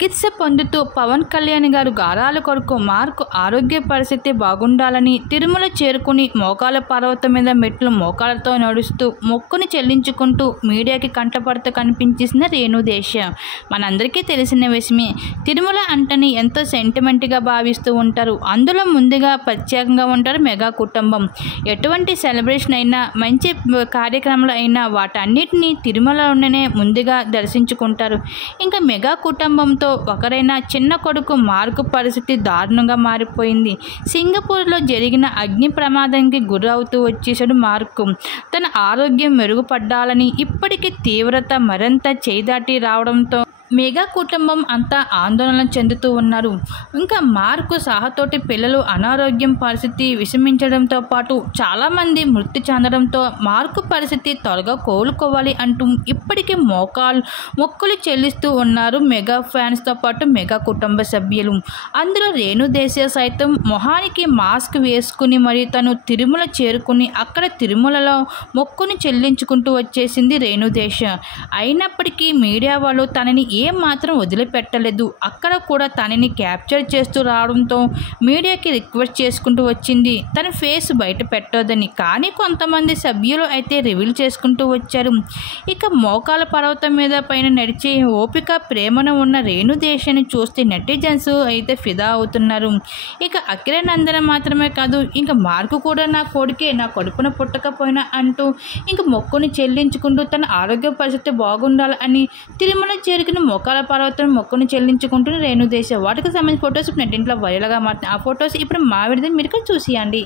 చికిత్స పొందుతూ పవన్ కళ్యాణ్ గారు గారాల కొడుకు మార్క్ ఆరోగ్య పరిస్థితి బాగుండాలని తిరుమల చేరుకుని మోకాల పర్వతం మీద మెట్లు మోకాలతో నడుస్తూ మొక్కుని చెల్లించుకుంటూ మీడియాకి కంటపడుతూ కనిపించేసిన రేణుదేశ. మనందరికీ తెలిసిన విషయమే. తిరుమల అంటని ఎంతో సెంటిమెంట్గా భావిస్తూ ఉంటారు. అందులో ముందుగా ప్రత్యేకంగా ఉంటారు మెగా కుటుంబం. ఎటువంటి సెలబ్రేషన్ అయినా మంచి కార్యక్రమాలు అయినా వాటన్నిటినీ తిరుమలలోనే ముందుగా దర్శించుకుంటారు. ఇంకా మెగా కుటుంబంతో ఒకరైన చిన్న కొడుకు మార్క్ పరిస్థితి దారుణంగా మారిపోయింది. సింగపూర్లో జరిగిన అగ్ని ప్రమాదానికి గురవుతూ వచ్చేసాడు మార్క్. తన ఆరోగ్యం మెరుగుపడాలని ఇప్పటికీ తీవ్రత మరింత చేదాటి రావడంతో మెగా కుటుంబం అంతా ఆందోళన చెందుతూ ఉన్నారు. ఇంకా మార్కు సహతోటి పిల్లలు అనారోగ్యం పరిస్థితి విషమించడంతో పాటు చాలామంది మృతి చెందడంతో మార్కు పరిస్థితి త్వరగా కోలుకోవాలి అంటూ ఇప్పటికీ మొక్కులు చెల్లిస్తూ ఉన్నారు మెగా ఫ్యాన్స్తో పాటు మెగా కుటుంబ సభ్యులు. అందులో రేణుదేశ సైతం మొహానికి మాస్క్ వేసుకుని మరి తను తిరుమల చేరుకుని అక్కడ తిరుమలలో మొక్కుని చెల్లించుకుంటూ వచ్చేసింది రేణుదేశ. అయినప్పటికీ మీడియా వాళ్ళు తనని మాత్రం వదిలిపెట్టలేదు. అక్కడ కూడా తనని క్యాప్చర్ చేస్తూ రావడంతో మీడియాకి రిక్వెస్ట్ చేసుకుంటూ వచ్చింది తన ఫేస్ బయట పెట్టొద్దని. కానీ కొంతమంది సభ్యులు అయితే రివీల్ చేసుకుంటూ వచ్చారు. ఇక మోకాల పర్వతం మీద పైన నడిచే ఓపిక ప్రేమను ఉన్న రేణుదేశని చూస్తే నెటిజన్స్ అయితే ఫిదా అవుతున్నారు. ఇక అఖిలనందన మాత్రమే కాదు ఇంకా మార్కు కూడా నా కొడుకే, నా కడుపున పుట్టకపోయినా అంటూ ఇంక మొక్కుని చెల్లించుకుంటూ తన ఆరోగ్య పరిస్థితి బాగుండాలి అని తిరుమల చేరుకుని మోకాల పర్వతం మొక్కుని చెల్లించుకుంటున్న రేణుదేశ. వాటికి సంబంధించిన ఫొటోస్ ఇప్పుడు నెట్టింట్లో వైరల్గా మారుతున్నాయి. ఆ ఫొటోస్ ఇప్పుడు మా విడిది మీరు చూసియండి.